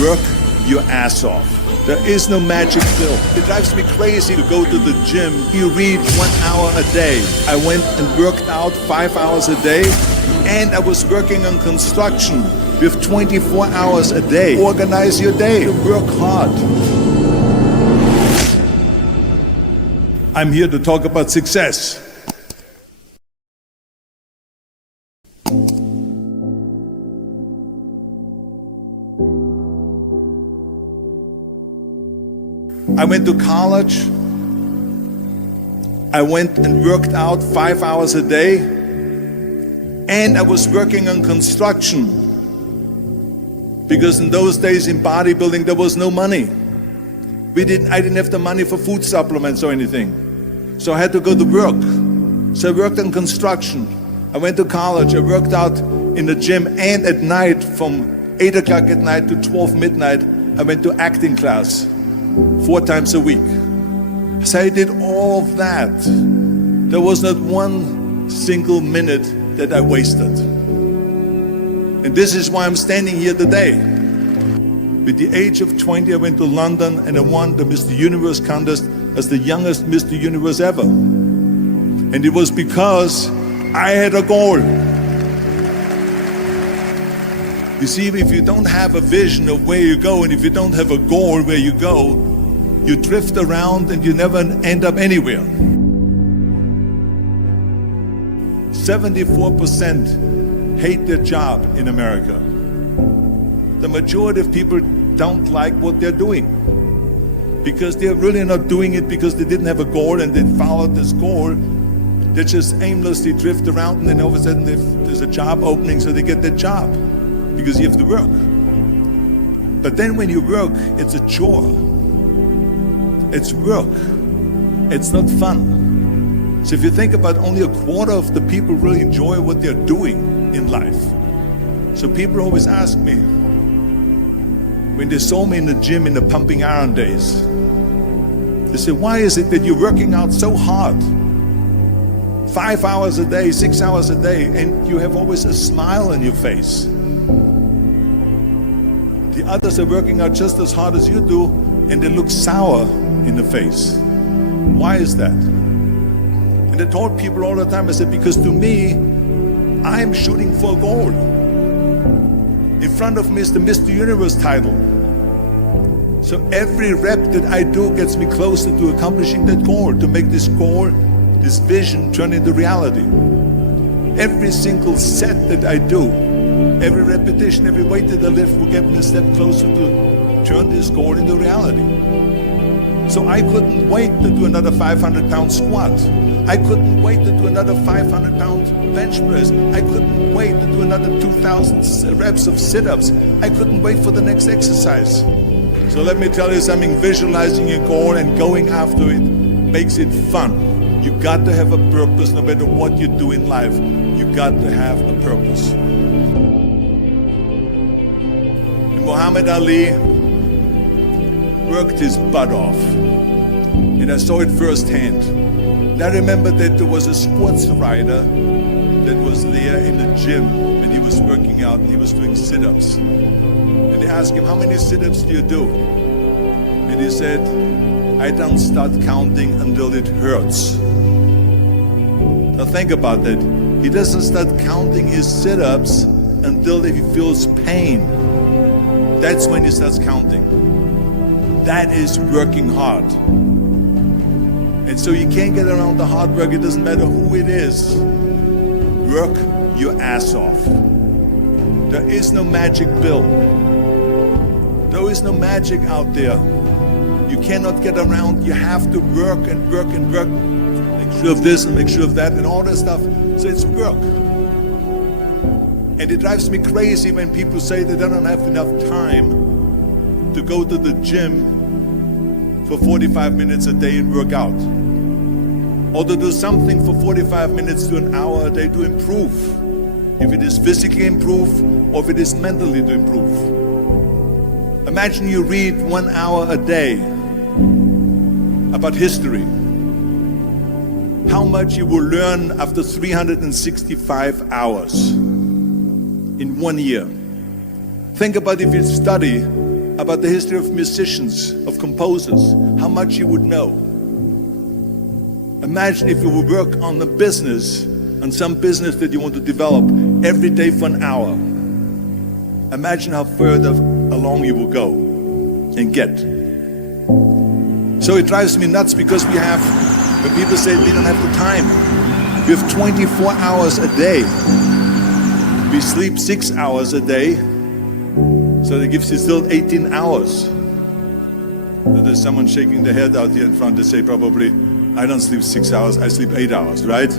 Work your ass off. There is no magic pill. It drives me crazy to go to the gym. You read 1 hour a day. I went and worked out 5 hours a day, and I was working on construction with 24 hours a day. Organize your day. Work hard. I'm here to talk about success. I went to college. I went and worked out 5 hours a day, and I was working on construction because in those days in bodybuilding there was no money. I didn't have the money for food supplements or anything, so I had to go to work. So I worked on construction. I went to college. I worked out in the gym, and at night from 8 o'clock at night to 12 midnight I went to acting class 4 times a week. So I did all of that. There was not one single minute that I wasted. And this is why I'm standing here today. With the age of 20, I went to London and I won the Mr. Universe contest as the youngest Mr. Universe ever. And it was because I had a goal. You see, if you don't have a vision of where you go, and if you don't have a goal where you go, you drift around and you never end up anywhere. 74% hate their job in America. The majority of people don't like what they're doing because they're really not doing it because they didn't have a goal and they followed this goal. They just aimlessly drift around, and then all of a sudden there's a job opening, so they get that job because you have to work. But then when you work, it's a chore. It's work. It's not fun. So if you think about, only a quarter of the people really enjoy what they're doing in life. So people always ask me, when they saw me in the gym in the pumping iron days, they say, why is it that you're working out so hard? 5 hours a day, 6 hours a day, and you have always a smile on your face. The others are working out just as hard as you do, and they look sour in the face. Why is that? And I told people all the time, I said, because to me, I'm shooting for a goal. In front of me is the Mr. Universe title. So every rep that I do gets me closer to accomplishing that goal, to make this goal, this vision, turn into reality. Every single set that I do, every repetition, every weight that I lift will get me a step closer to turn this goal into reality. So I couldn't wait to do another 500-pound squat. I couldn't wait to do another 500-pound bench press. I couldn't wait to do another 2,000 reps of sit-ups. I couldn't wait for the next exercise. So let me tell you something, visualizing your goal and going after it makes it fun. You got to have a purpose. No matter what you do in life, you got to have a purpose. Muhammad Ali worked his butt off, and I saw it firsthand. And I remember that there was a sports writer that was there in the gym when he was working out and he was doing sit-ups. And they asked him, how many sit-ups do you do? And he said, I don't start counting until it hurts. Now think about that. He doesn't start counting his sit-ups until he feels pain. That's when he starts counting. That is working hard. And so you can't get around the hard work. It doesn't matter who it is. Work your ass off. There is no magic pill. There is no magic out there. You cannot get around. You have to work and work and work. Make sure of this and make sure of that and all that stuff. So it's work. And it drives me crazy when people say they don't have enough time to go to the gym for 45 minutes a day and work out. Or to do something for 45 minutes to an hour a day to improve. If it is physically improve or if it is mentally to improve. Imagine you read 1 hour a day about history. How much you will learn after 365 hours in 1 year. Think about if you study about the history of musicians, of composers, how much you would know. Imagine if you would work on a business, on some business that you want to develop every day for an hour. Imagine how further along you will go and get. So it drives me nuts because when people say we don't have the time, we have 24 hours a day. We sleep 6 hours a day, so that gives you still 18 hours. So there's someone shaking their head out here in front to say probably, I don't sleep 6 hours, I sleep 8 hours, right?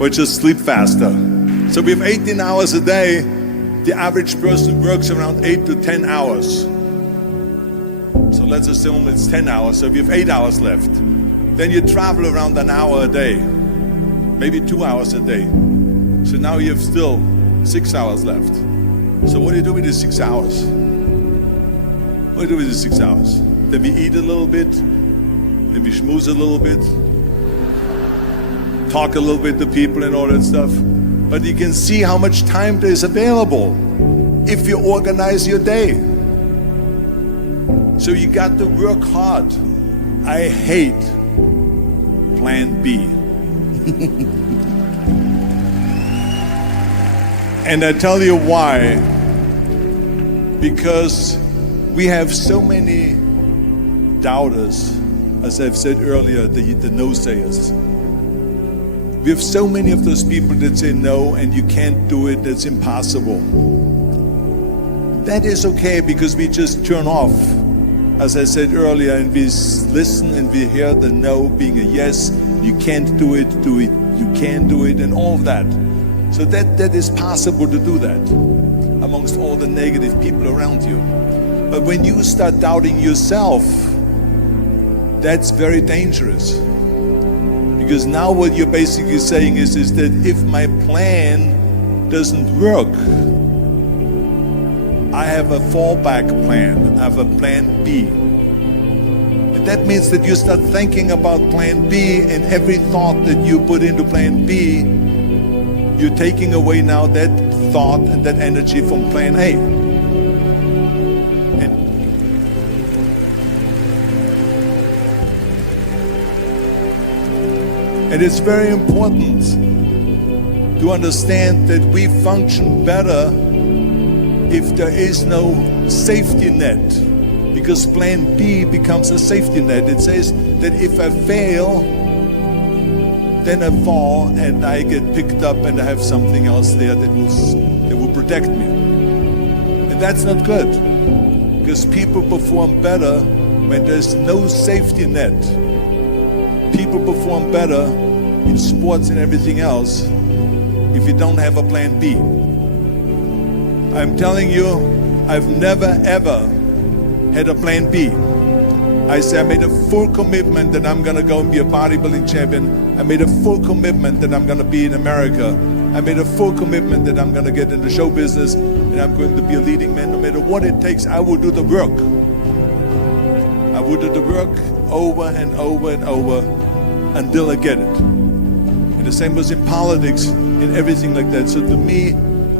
Or just sleep faster. So we have 18 hours a day. The average person works around 8 to 10 hours. So let's assume it's 10 hours, so we have 8 hours left. Then you travel around an hour a day, maybe 2 hours a day. So now you have still 6 hours left. So what do you do with these 6 hours? What do you do with these 6 hours? Then we eat a little bit, then we schmooze a little bit, talk a little bit to people and all that stuff. But you can see how much time there is available if you organize your day. So you got to work hard. I hate plan B. And I tell you why. Because we have so many doubters, as I've said earlier, the no-sayers. We have so many of those people that say no and you can't do it, that's impossible. That is okay because we just turn off, as I said earlier, and we listen and we hear the no being a yes. You can't do it, you can do it, and all of that. So that is possible to do that amongst all the negative people around you. But when you start doubting yourself, that's very dangerous. Because now what you're basically saying is that if my plan doesn't work, I have a fallback plan, I have a plan B. And that means that you start thinking about plan B, and every thought that you put into plan B, you're taking away now that thought and that energy from plan A. And it's very important to understand that we function better if there is no safety net, because plan B becomes a safety net. It says that if I fail, then I fall and I get picked up and I have something else there that will protect me. And that's not good, because people perform better when there's no safety net. People perform better in sports and everything else if you don't have a plan B. I'm telling you, I've never ever had a plan B. I said I made a full commitment that I'm gonna go and be a bodybuilding champion. I made a full commitment that I'm gonna be in America. I made a full commitment that I'm gonna get in the show business and I'm going to be a leading man. No matter what it takes, I will do the work. I will do the work over and over and over until I get it. And the same was in politics, in everything like that. So to me,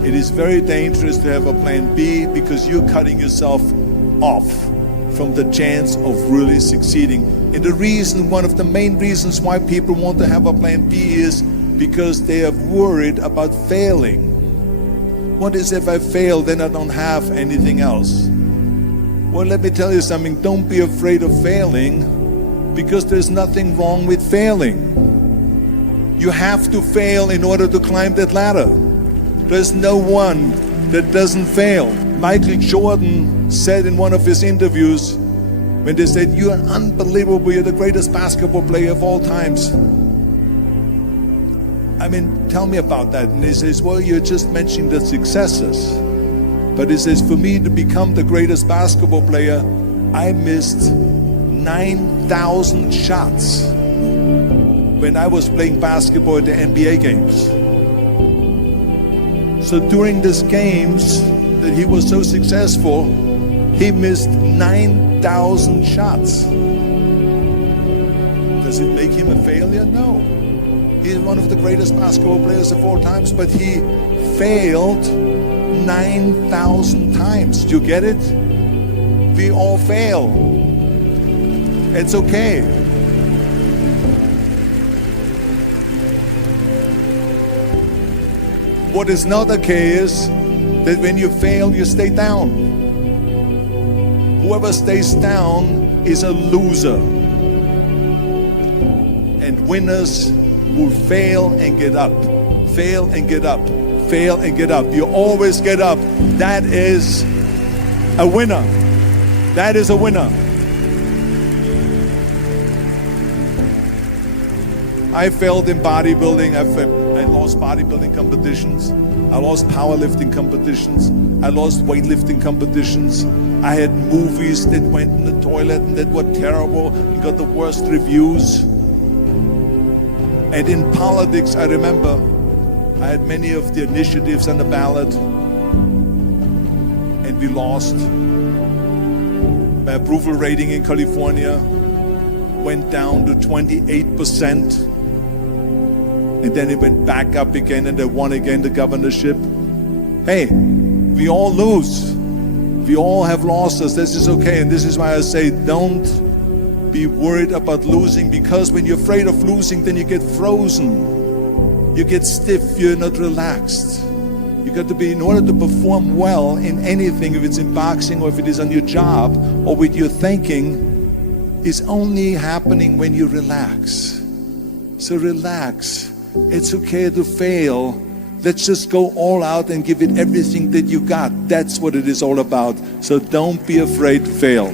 it is very dangerous to have a plan B, because you're cutting yourself off from the chance of really succeeding. And the reason, one of the main reasons why people want to have a plan B is because they are worried about failing. What is if I fail, then I don't have anything else? Well, let me tell you something, don't be afraid of failing, because there's nothing wrong with failing. You have to fail in order to climb that ladder. There's no one that doesn't fail. Michael Jordan said in one of his interviews, when they said, "You're unbelievable, you're the greatest basketball player of all times." I mean, tell me about that. And he says, well, you're just mentioning the successes. But he says, for me to become the greatest basketball player, I missed 9,000 shots when I was playing basketball at the NBA games. So during these games that he was so successful, he missed 9,000 shots. Does it make him a failure? No. He's one of the greatest basketball players of all times, but he failed 9,000 times. Do you get it? We all fail. It's okay. What is not okay is that when you fail, you stay down. Whoever stays down is a loser. And winners will fail and get up. Fail and get up. Fail and get up. You always get up. That is a winner. That is a winner. I failed in bodybuilding. I lost bodybuilding competitions. I lost powerlifting competitions. I lost weightlifting competitions. I had movies that went in the toilet and that were terrible and got the worst reviews. And in politics, I remember I had many of the initiatives on the ballot, and we lost. My approval rating in California went down to 28%, and then it went back up again, and I won again the governorship. Hey, we all lose. We all have losses. This is okay, and this is why I say don't be worried about losing, because when you're afraid of losing, then you get frozen. You get stiff, you're not relaxed. You got to be, in order to perform well in anything, if it's in boxing or if it is on your job or with your thinking, is only happening when you relax. So relax. It's okay to fail. Let's just go all out and give it everything that you got. That's what it is all about. So don't be afraid to fail.